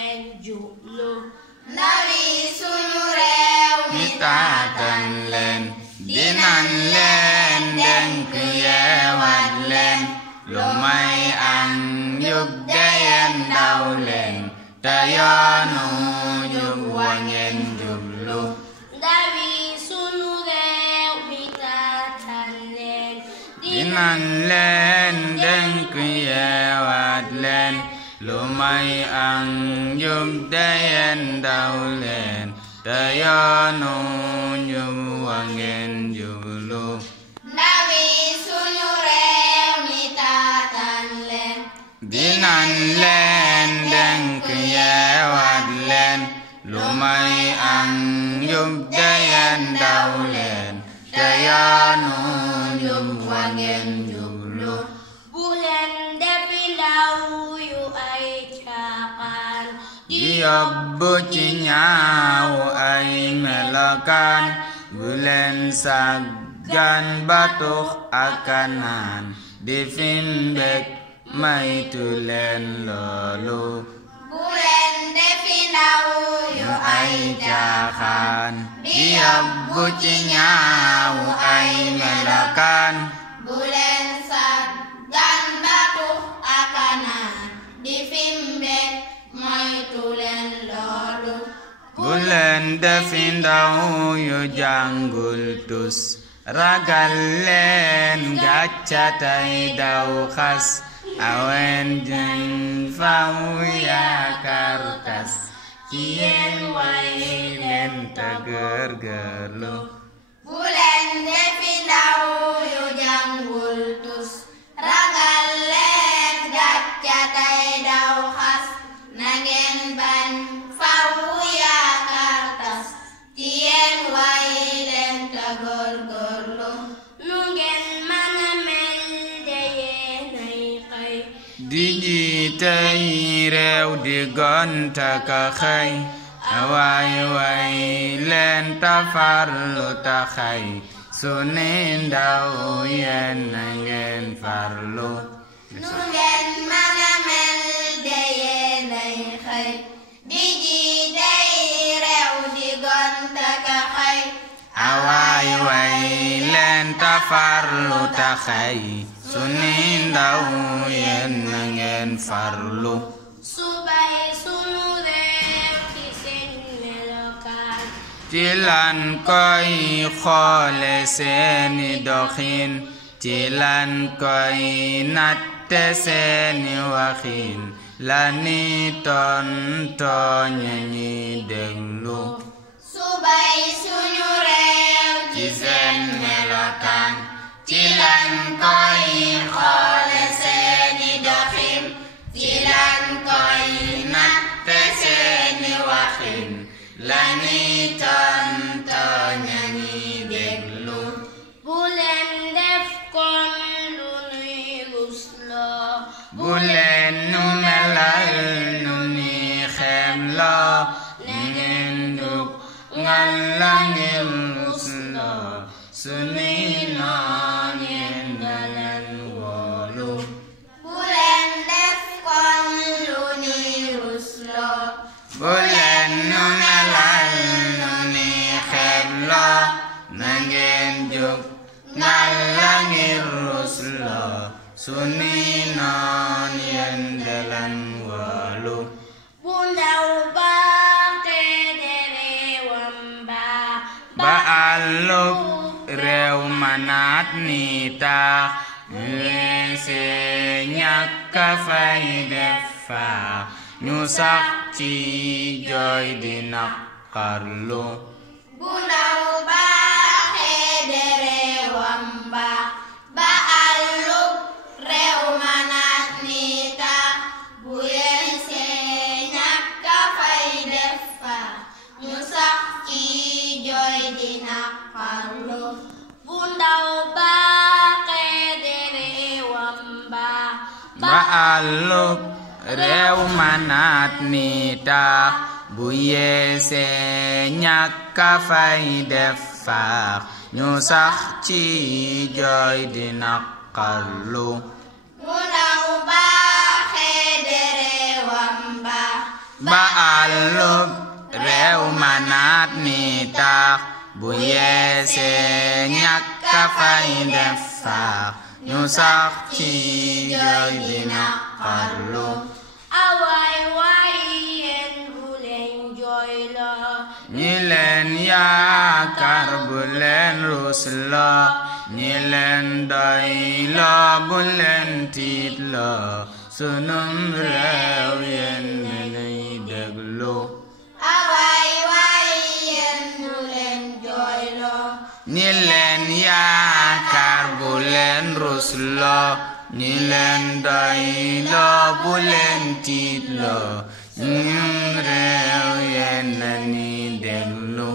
ngeen jublu ndawi suñu réew mi taatan leen dinan leen denk yeewaat leen lu may am njub dayeen daw leen te yoonu njub wa ngeen jublu ndawi suñu réew mi taatan leen dinan leen denk yeewaat leen lu may am njub dayeen daw leen te yoonu njub wa ngeen jublu ndawi suñu réew mi taatan leen dinan leen denk yeewaat leen lu may am njub dayeen daw leen te yoonu njub wa ngeen jublu bu leen defi ndaw yu ay caaxaan di yóbbu ci ñaaw ay melokaan bu leen sàggan ba tux ak naan di finbek maytu leen loolu bu leen defi ndaw yu ay caaxaan di yóbbu ci ñaaw ay melokaan bu leen sàggan ba tux ak naan di finbek moytu leen loolu bu leen defi ndaw yu jàngul tus ragal leen gàcca tey daw xas awen jën faw yaakaar tas ci yéen way leen te gërgërlu bu leen defi ndaw yu jàngul tus ragal leen gàcca tey daw xas na ngeen bañ faw yaakaar tas ci yéen way leen te góorgóorlu nu ngeen mën a mel de yéenay xëy di jiitey réew di gonta ka xëy waay waay leen ta farlu ta xëy su ni ndaw yéen na ngeen farlu nu ngeen mën a mel de yéenay xëy di jiitey réew di gonta ka xëy waay waay leen ta farlu ta xëy su ni ndaw yéen na ngeen farlu subay sunu réew ci seen melokaan ci lan koy xoole seeni doxin ci lan koy natte seeni waxin la ni tontooñe ñi déglu subay sunu réew ci seen melokaan ci lan koy xoole seeni doxin ci lan koy natte seeni waxin la ni tontooñe ñi déglu bu leen def kon lu nuy rusloo bu leen nu melal nu ni xemloo ni ngeen dug ngal la ngeen rusloo su ni noon yéen daleen wóolu bu leen def kon lu nuy rusloo bu leen nu melal nu ni xemloo na ngeen jug ngal la ngeen rusloo su ni noon yéen daleen wóolu bu ndaw baaxee de réewam baax ba àllub réew ma naat ni taax weese ñàkk a fay def faax ñu sax ci jooy di naqarlu bu ndaw baaxee de réewam baax ba àllub réew ma naat ni taax bu yeesee ñàkk a fay def faax ñu sax ci jooy di naqarlu bu ndaw baaxee de réewam baax ba àllub réew ma naat ni taax bu yeesee ñàkk a fay def faax ñu sax ci jooy di naqarlu bu ndaw baaxee de réewam baax ba àllub réew ma naat mi tax bu yeesee ñàkk a fay def faax ñu sax ci jooy di naqarlu awaay waay yéen bu leen jooyloo ñi leen yaakaar bu leen rusloo ñi leen doyloo bu leen tiitloo sunum réew yéen nañuy déglu awaay waay yéen bu leen jooyloo ñi leen yaakaar bu leen rusloo ñi leen doyloo bu leen tiitloo sunum réew yéen nañuy déglu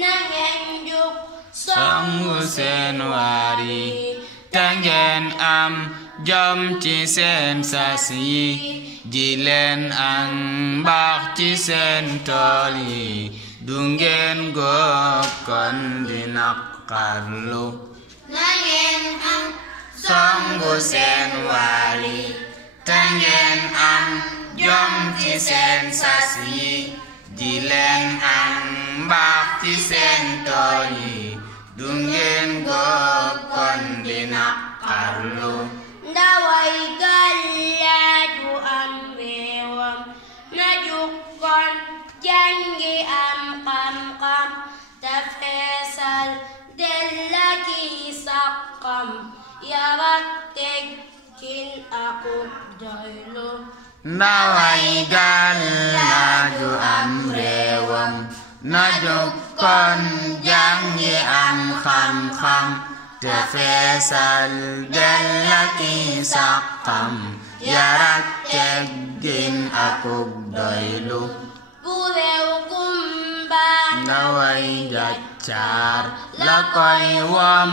na ngeen jug songu seen waar yi te ngeen am jom ci seen sas yi ji leen ak mbaax ci seen tool yi du ngeen góob kon di naqarlu na ngeen am songu seen waar yi te ngeen am jom ci seen sas yi ji leen ak mbaax ci seen tool yi du ngeen góob kon di naqarlu ndaway gàllaaju am réewam na jug kon jàngi am xam-xam te feesal della ki sàqam yarak teggin akub doylu ndaway gàllaaju am réewam na jug kon jàngi am xam-xam te feesal della ki sàqam yarak teggin akub doylu bu réew kumba ndaway njaccaar la koy wom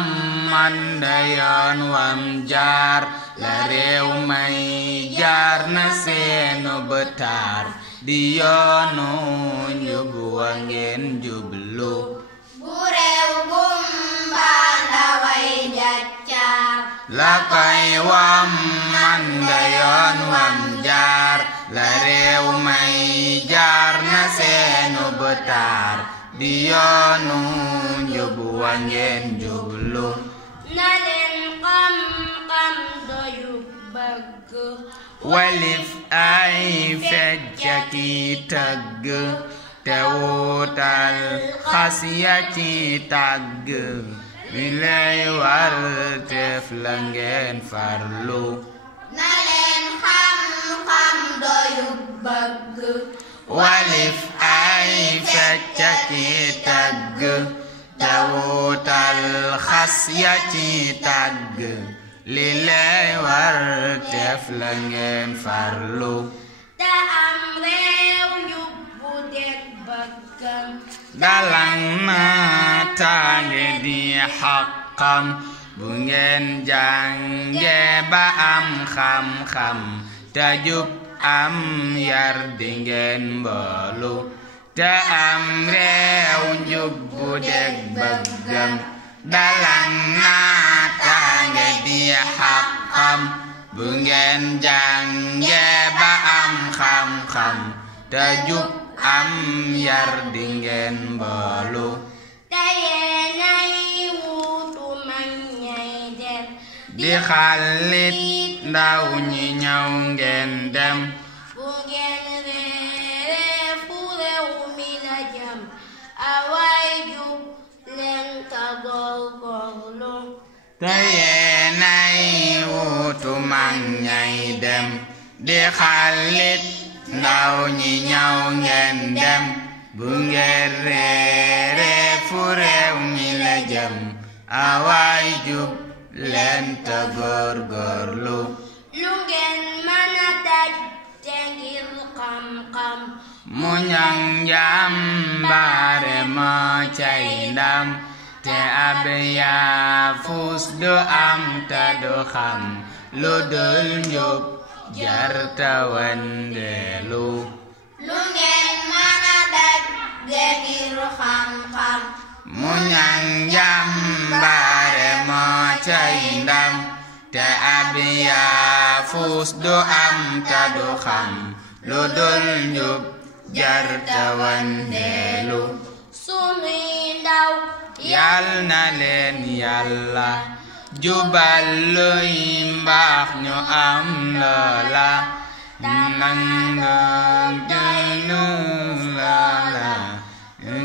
man de yoon wam jaar la réew may jaar na seenu bëtaar di yoonu njub wa ngeen jublu bu réew kumba ndaway njaccaar la koy wom man de yoon wam jaar la réew may jaar na seenu bëtaar di yoonu njub wa ngeen jublu na leen xam-xam doyu bëgg walif ay fecca ki tëgg te wutal xas ya ci tàgg li lay war teef la ngeen farlu na leen xam-xam doyu bëgg walif ay fecca ki tëgg te wutal xas ya ci tàgg li lay war teef la ngeen farlu te am réew njub bu dégg bëggam dalang na taange di xaqam bu ngeen jànge ba am xam-xam te jub am yar di ngeen mboolu te am réew njub bu dégg bëggam dalang na taange di xaqam bu ngeen jànge ba am xam-xam te jub am yar di ngeen mboolu te yéenay wuutu mag ñay dem di xalit ndaw ñi ñëw ngeen dem bu ngeen réere fu réew mi la jëm awaay jub leen ta góorgóorlu te yéenay wuutu mag ñay dem di xalit ndaw ñi ñëw ngeen dem bu ngeen réere fu réew mi la jëm awaay jub leen ta góorgóorlu lu ngeen mën a daj te ngir xam-xam mu ñang njàmbaare moo cay ndam te ab yaafus du am te du xam lu dul njub jarta wandeelu lu ngeen mën a daj te ngir xam-xam mu ñang njàmbaare moo cay ndam te ab yaafus du am te du xam lu dul njub jarta wandeelu sunuy ndaw yal na leen Yàlla jubal luy mbaax ñu am loola nanga jëlu loola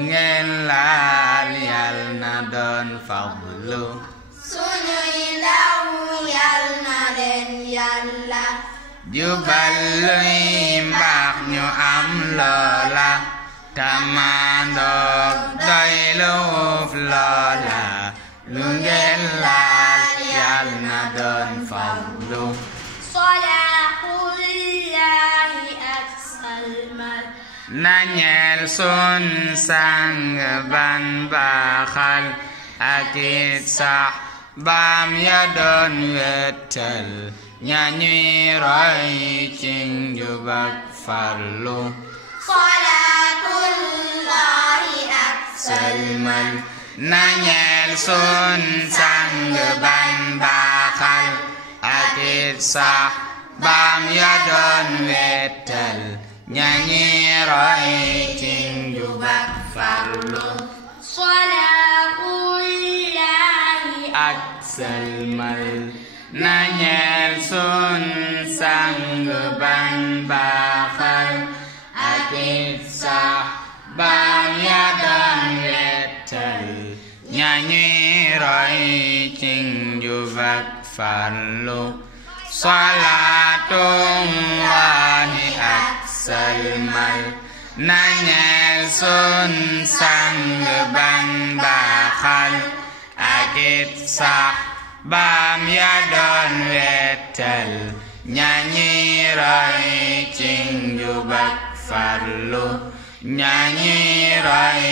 ngeen laal yal na doon fadlu sunuy ndaw yal na leen Yàlla jubal luy mbaax ñu am loola tamandoog doyluuf loola lu ngeen laal yal na doon fadlu salaahullaahi ak salmal na ñeel sun sang ban baaxal ak it sax baam ya doon wettal ña ñuy roy ci njub ak farlu salaatullaahi ak salmal na ñeel sun sang ban baaxal ak it sax baam ya doon wettal ña ñuy roy ci njub ak farlu salaahullaahi ak salmal na ñeel sun sang ban baaxal ak it sax baam ya doon wettal ña ñuy roy ci njub ak farlu salaatullaahi ak salmal na ñeel sun sang ban baaxal ak it sax baam ya doon wettal ña ñuy roy ci njub ak farlu ña ñuy roy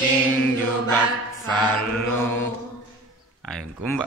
ci njub ak farlu ay kumba